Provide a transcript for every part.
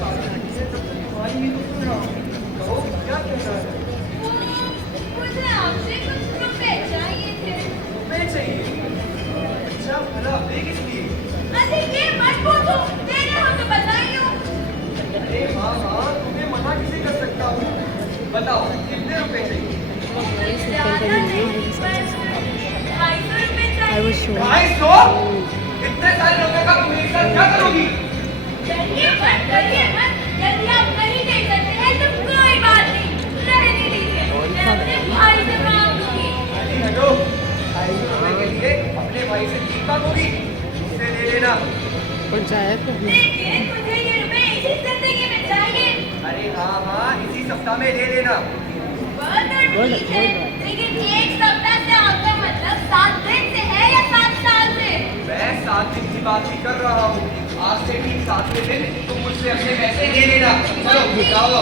तुम्हारी ही तो सुन रहा हूँ। कहो क्या कहना है? मुझे आपसे कुछ रुपए चाहिए थे। रुपए चाहिए? अच्छा भला वे किस लिए? अरे ये मत पूछो, देने हो तो बताइए। अरे हाँ हाँ, तुम्हें मना कैसे कर सकता हूँ? बताओ कितने रुपए चाहिए? ज़्यादा नहीं, बस 250 रुपए चाहिए। 250? इतने सारे रुपए का तुम एक साथ क्या करोगी? करिए मत, यदि आप नहीं दे सकते हैं तो कोई बात नहीं, रहने दीजिए, मैं अपने भाई से मांगूंगी। अरे हटो, 250 रुपए के लिए अपने भाई से भीख मांगोगी? मुझसे ले लेना। देखिए, मुझे ये रुपए इसी जिंदगी में चाहिए। अरे हाँ हाँ, इसी सप्ताह में ले लेना। बहुत ठीक है, लेकिन एक सप्ताह से आपका मतलब 7 दिन से है या 7 साल से? मैं 7 दिन की बात ही कर रहा हूँ। आज से ठीक 7वें दिन तुम मुझसे अपने पैसे ले लेना। चलो जाओ।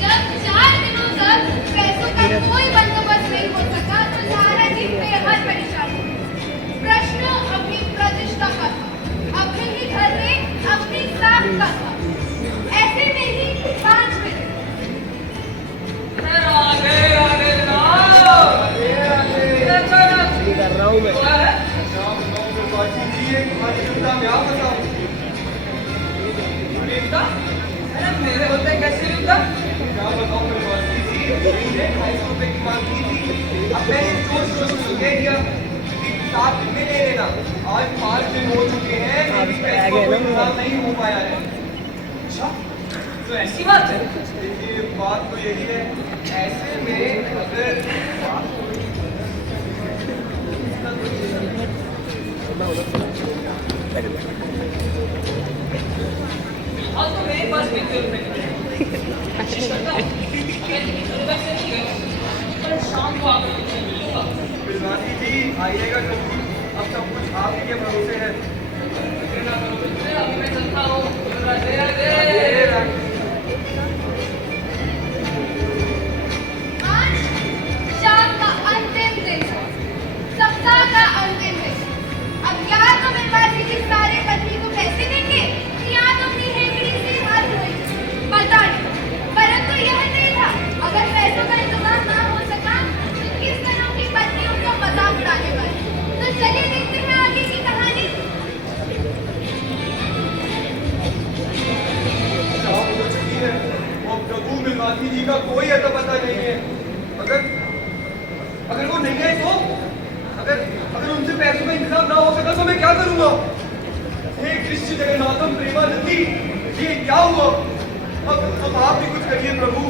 जब 4 दिनों तक पैसों का कोई बंदोबस्त नहीं हो सका तो सारा दिन बेहद परेशान हुई। प्रश्न अपनी प्रतिष्ठा का था, अपने ही घर में अपनी साख का था। ऐसे में ही 5वें दिन राधे राधे जनाब। कर रहा हूँ मैं। बाजी जी एक तुम्हारी चिंता में आप बताओ। अरे मेरे होते कैसे चिंता? क्या बताऊँ मेरे बाजी जी, मैंने 250 रुपए की मांग की थी। अब मैंने सोच के दे दिया कि 7 दिन में ले लेना। आज 5 दिन हो चुके हैं, मेरी पैसे को कोई इंतजाम नहीं हो पाया है। अच्छा, तो ऐसी बात है? देखिए बात तो यही है, ऐसे में अगर और तो मेरे पास भी कोई रुपए नहीं है। कोशिश करता हूँ, अगर रुपए से नहीं गए, कल शाम को आकर तुमसे मिलूंगा। बिजवासी जी आइएगा जरूर। अब सब कुछ आप ही के भरोसे है। ना करो मित्र, अभी मैं चलता हूँ। राधे राधे। आज शाम का अंतिम दिन है, सप्ताह का अंतिम दिन। अब या तो मिलवासी जी सारे पत्नी को पैसे देंगे या तो अपनी हेकड़ी से हाथ धोएंगे, पता नहीं। परंतु यह नहीं था, अगर पैसों का इंतजाम ना हो सका तो किस तरह की पत्नी उनका मजाक उड़ाने वाली। तो चलिए देखते हैं आगे की कहानी। शाम हो चुकी है और प्रभु बिजवासी जी का कोई अता पता नहीं है। अगर वो नहीं आए तो अगर उनसे पैसों का इंतजाम ना हो सका तो मैं क्या करूंगा? हे कृष्ण जगन्नाथम प्रेमानंदी, ये क्या हुआ? अब आप भी कुछ करिए प्रभु।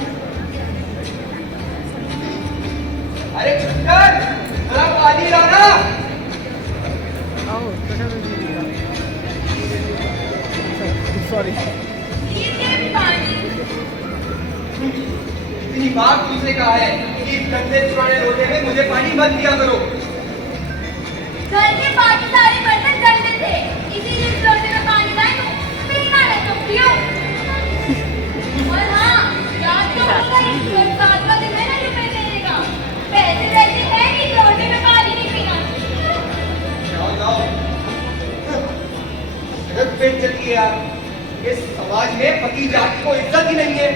अरे चुपकर, जरा पानी लाना। लीजिए पानी। इतनी बार तुमसे कहा है कि इस गंदे पुराने लोटे में मुझे पानी मत दिया करो। घर के बाकी सारे बर्तन गंदे थे, इसीलिए इस लोटे में पानी लाए तो पीना है तो पियो। और हाँ, याद तो होगा ही, कल 7वां दिन है ना रुपए देने का। पैसे वैसे है नहीं, लोटे में पानी नहीं पीना। जाओ पेट चलिए यार। इस समाज में पति जाति को इज्जत ही नहीं है।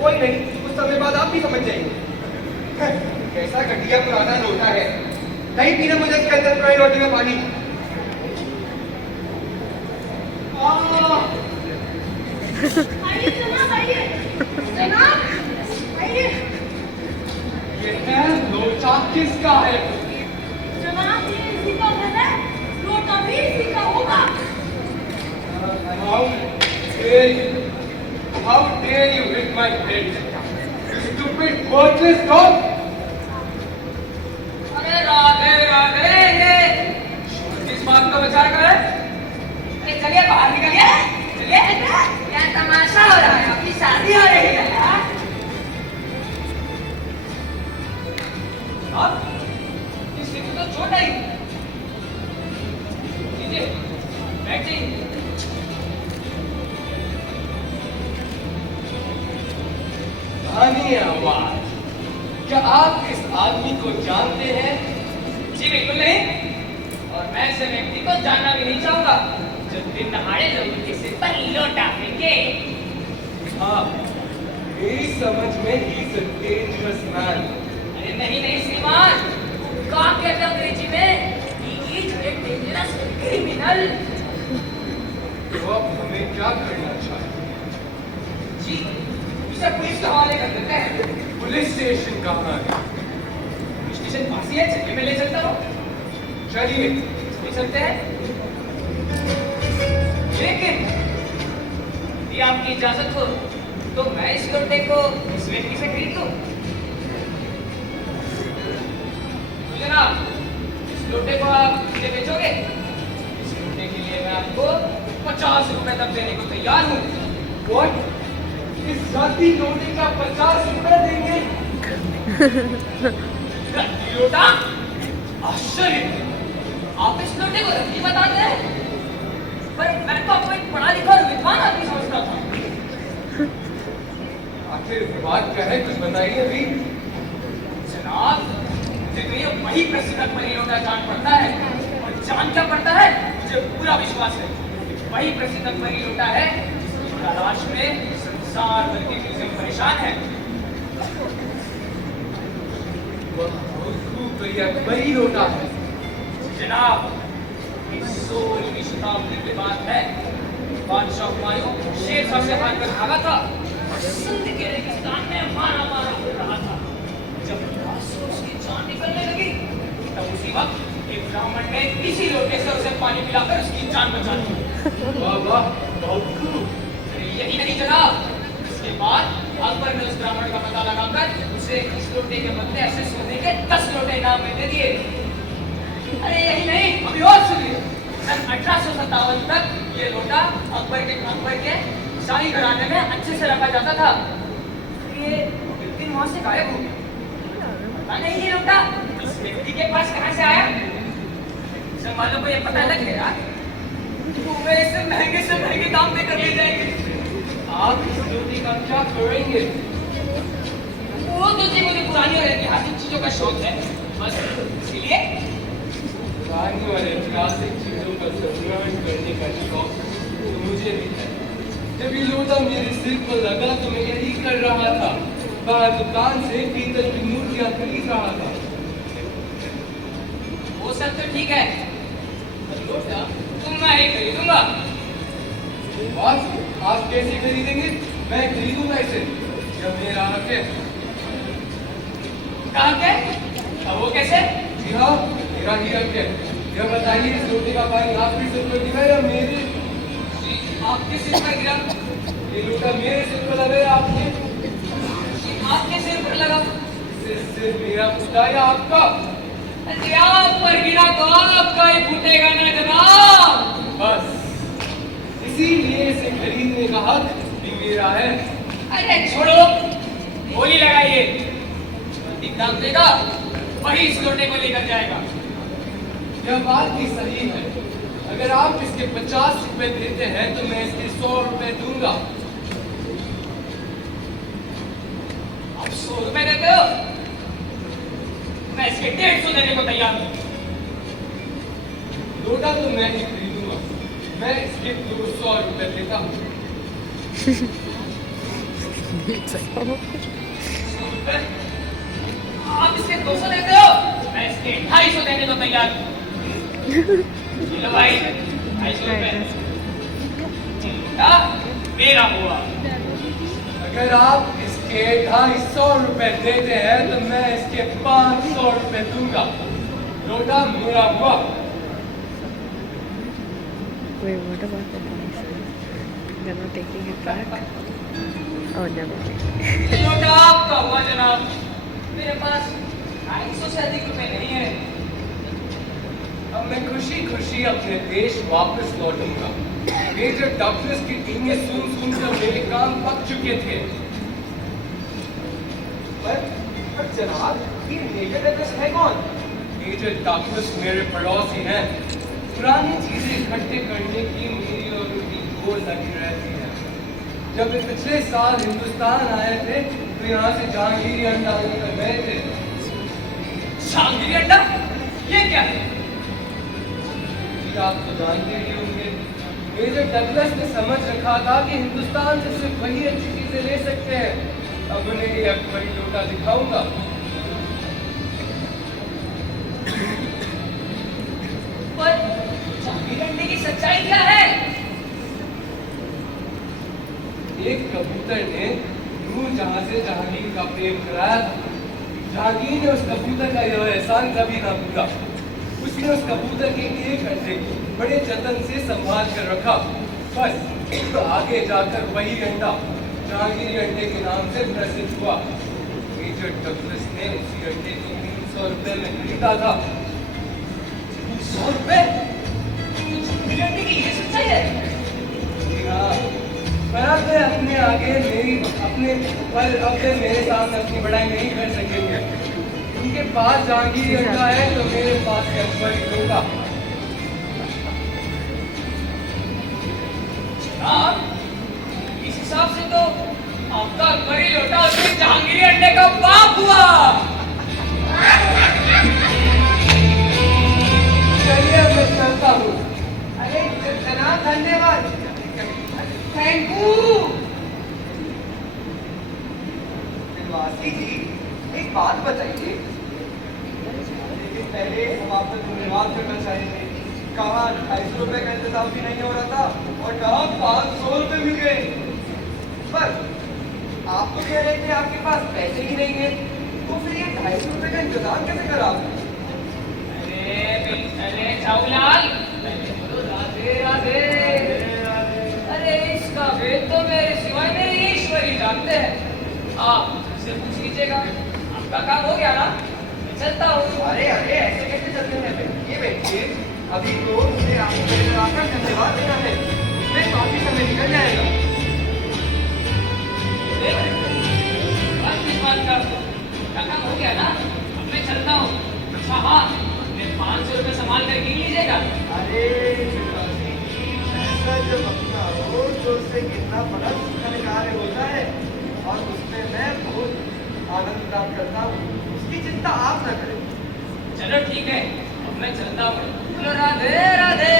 कोई नहीं, कुछ समय बाद आप भी समझ जाएंगे। कैसा घटिया पुराना लोटा है, नहीं पीना मुझे इसके अंदर पुरानी लोटे में पानी। आइए जनाब, आइए जनाब, आइए। ये है लोचा किसका है? जनाब ये इसी का घर है, लोटा भी इसी का होगा। How dare you hit my head? You stupid, worthless dog! अरे राधे राधे, ये किस बात का विचार कर रहे हैं? अरे चलिए बाहर निकलिए, चलिए। क्या तमाशा हो रहा है? आपकी शादी हो रही है यार। आप किसी को तो चोट आई। लीजिए, बैठिए। आवाज, क्या आप इस आदमी को जानते हैं? जी बिल्कुल नहीं, और मैं ऐसे व्यक्ति को जानना दिन दहाड़े लोगों के सिर पर लोटा फेंके। हाँ, मेरी समझ में he is a dangerous man. अरे नहीं नहीं श्रीमान, कहा कहते हैं अंग्रेजी में he is a dangerous criminal। तो अब हमें क्या करना चाहिए? जी, इसे पुलिस के हवाले कर देते हैं। पुलिस स्टेशन कहाँ है? पुलिस स्टेशन पास ही है, चलिए मैं ले चलता हूँ। चलिए। ले चलते हैं। लेकिन यदि आपकी इजाजत हो तो मैं इस लोटे को इस व्यक्ति से खरीद लूं। तो जनाब, इस लोटे को आप मुझे बेचोगे? इस लोटे के लिए मैं आपको 50 रुपए तक देने को तैयार हूँ। What? इस जाती लोटे का 50 रुपए देंगे? रत्ती लोटा? आश्चर्य! आप इस लोटे को रत्ती बताते हैं? पर मैं तो आपको एक पढ़ा लिखा और विद्वान आदमी समझता था। आखिर बात क्या है, कुछ बताइए अभी। जनाब, मुझे तो ये वही प्रसिद्ध मनी लोटा जान पड़ता है, और जान क्या पड़ता है मुझे पूरा विश्वास है कि वही प्रसिद्ध मनी लोटा है जिसकी तलाश में संसार भर के म्यूजियम परेशान है। तो ये अकबरी लोटा है। जनाब, 16वीं शताब्दी की बात है। बादशाह हुमायूं शेर शाह से हार कर भागा था और सिंध के रेगिस्तान में मारा मारा हो रहा था। जब उसकी जान निकलने लगी तब उसी वक्त एक ब्राह्मण ने इसी लोटे से उसे पानी पिलाकर उसकी जान बचा दी। वाह वाह, बहुत खूब। यही नहीं जनाब, इसके बाद अकबर ने उस ब्राह्मण का पता लगाकर उसे इस लोटे के बदले ऐसे सोने के 10 लोटे इनाम में दे दिए। अरे यही नहीं, अभी और सुनिए। सन 1857 तक ये लोटा अकबर के शाही घराने में अच्छे से रखा जाता था। ये दिन वहां से गायब हो गया। पता नहीं ये लोटा इस व्यक्ति के पास कहां से आया। सब वालों को ये पता लग गया तो वे इसे महंगे से महंगे दाम देकर ले जाएंगे। आप इस लोटे का क्या करेंगे? वो तो जी मुझे पुरानी और ऐतिहासिक चीजों का शौक है, बस इसीलिए। पुरानी और ऐतिहासिक चीजों का संग्रहण करने का शौक तो मुझे भी है। जब ये लोटा मेरे सिर पर लगा तो मैं यही कर रहा था। बाहर दुकान से पीतल की मूर्तियां खरीद रहा था। वो सब तो ठीक है, पर लोटा तुम मैं ही खरीदूंगा। बॉस, आप कैसे खरीदेंगे? मैं खरीदूंगा इसे, जब मेरा हक है। कहा के? अब वो कैसे? जी हाँ, मेरा ही हक है। यह बताइए, इस लोटे का पानी आपके सिर पर गिरा या मेरे? आपके सिर पर गिरा। ये लोटा मेरे सिर पर लगा या आपके? आपके सिर पर लगा। सिर मेरा फूटा या आपका? अरे आप पर गिरा तो आपका ही फूटेगा ना जनाब। बस इसीलिए इसे खरीदने का हक भी मेरा है। अरे छोड़ो, गोली लगाइए। अधिक दाम देगा वही इस लोटे को लेकर जाएगा। यह बात भी सही है। अगर आप इसके 50 रुपए देते हैं तो मैं इसके 100 रुपए दूंगा। आप 100 रुपए देते हो? मैं इसके 150 देने को तैयार हूँ। लोटा तो मैं ही खरीदूंगा। मैं इसके 200 रुपए देता हूँ। 100 रुपए? आप इसके 200 देते हो? मैं इसके 250 देने को तैयार हूँ। लो भाई, 250 रुपए। मेरा हुआ। अगर आप इसके 250 रुपए देते हैं तो मैं इसके 500 रुपए दूंगा। लोटा मेरा हुआ। Wait, what about the police? They're not taking it back? Oh, never mind. लोटा आपका हुआ जनाब। मेरे पास 250 से अधिक रुपए नहीं है। अब मैं खुशी खुशी अपने देश वापस लौटूंगा। मेजर डगलस की टीमें सुन कर मेरे कान पक चुके थे। पर जनाब, ये मेजर डगलस है कौन? मेजर डगलस मेरे पड़ोसी हैं। पुरानी चीजें इकट्ठे करने की मेरी और उनकी गोल लगी रहती है। जब वे पिछले साल हिंदुस्तान आए थे तो यहाँ से जहांगीरी अंडा लेकर गए थे। जहांगीरी अंडा? ये क्या है? आप तो जानते ही होंगे, मेजर डगलस ने समझ रखा था कि हिंदुस्तान से सिर्फ वही अच्छी चीजें ले सकते हैं। अब उन्हें ये अकबरी लोटा दिखाऊंगा। पर जहांगीर अंडे की सच्चाई क्या है? एक कबूतर ने नूरजहां से जहांगीर का प्रेम कराया था। जहांगीर ने उस कबूतर का यह एहसान कभी ना भूला। उसने उस कबूतर के एक अंडे को बड़े जतन से संभाल कर रखा। बस आगे जाकर वही अंडा जहांगीर अंडे के नाम से प्रसिद्ध हुआ। मेजर डगलस ने उसी अंडे को 300 रुपए में खरीदा था। 100 रुपए? जहांगीर अंडे की ये सच्चाई है? जी हाँ, पर अब वे अपने आगे अब वे मेरे सामने अपनी बड़ाई नहीं कर सकेंगे। उनके पास जहांगीर अंडा है तो मेरे पास अकबरी लोटा। जनाब, इस हिसाब से तो आपका अकबरी लोटा उसके जहांगीरी अंडे का बाप हुआ। चलिए मैं चलता हूँ। अरे जनाब धन्यवाद, थैंक यू। दिलवासी जी, एक बात बताइए, लेकिन पहले हम आपका धन्यवाद करना चाहेंगे। कहा 250 रुपए का इंतजाम भी नहीं हो रहा था और कहा 500 रुपए मिल गए। पर आप तो कह रहे थे आपके पास पैसे ही नहीं है, तो फिर ये 250 रुपए का इंतजाम कैसे करा आपने? अरे चाऊलाल, बोलो राधे राधे। अरे इसका भेद तो मेरे सिवाय मेरे ईश्वर ही जानते हैं। आप से पूछ लीजिएगा। आपका काम हो गया ना, मैं चलता हूँ। अरे अरे ऐसे कैसे चलते हैं? बैठिए बैठिए, अभी तो मुझे आपको मेरे आकर धन्यवाद देना है। उसमें काफी समय निकल जाएगा। किस बात का? आपका काम हो गया ना, अब मैं चलता हूँ। अच्छा हाँ, 500 रुपये संभाल कर गिन लीजिएगा। अरे दिलवासी जी, पैसा जब अपना हो तो उससे कितना बड़ा सुखद कार्य होता है और उसमें मैं बहुत आनंद प्राप्त करता हूँ। उसकी चिंता आप न करें। चलो ठीक है, अब मैं चलता हूँ। बोलो राधे राधे।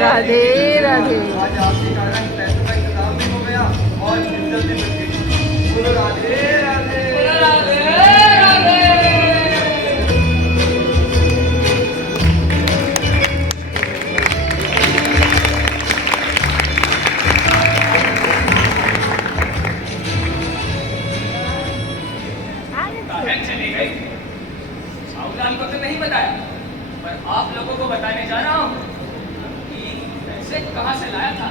राधे राधे। आज आपके कारण पैसों का इंतजाम भी हो गया और इज्जत भी बच गई। बोलो राधे राधे। बोलो राधे राधे। बहन चली गई। साहूलाल को तो नहीं बताया, पर आप लोगों को बताने जा रहा हूँ कि पैसे कहाँ से लाया था।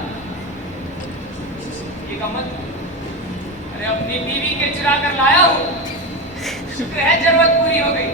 ये गम्मत, अरे अपनी बीवी के चुरा कर लाया हूँ। शुक्र है जरूरत पूरी हो गई।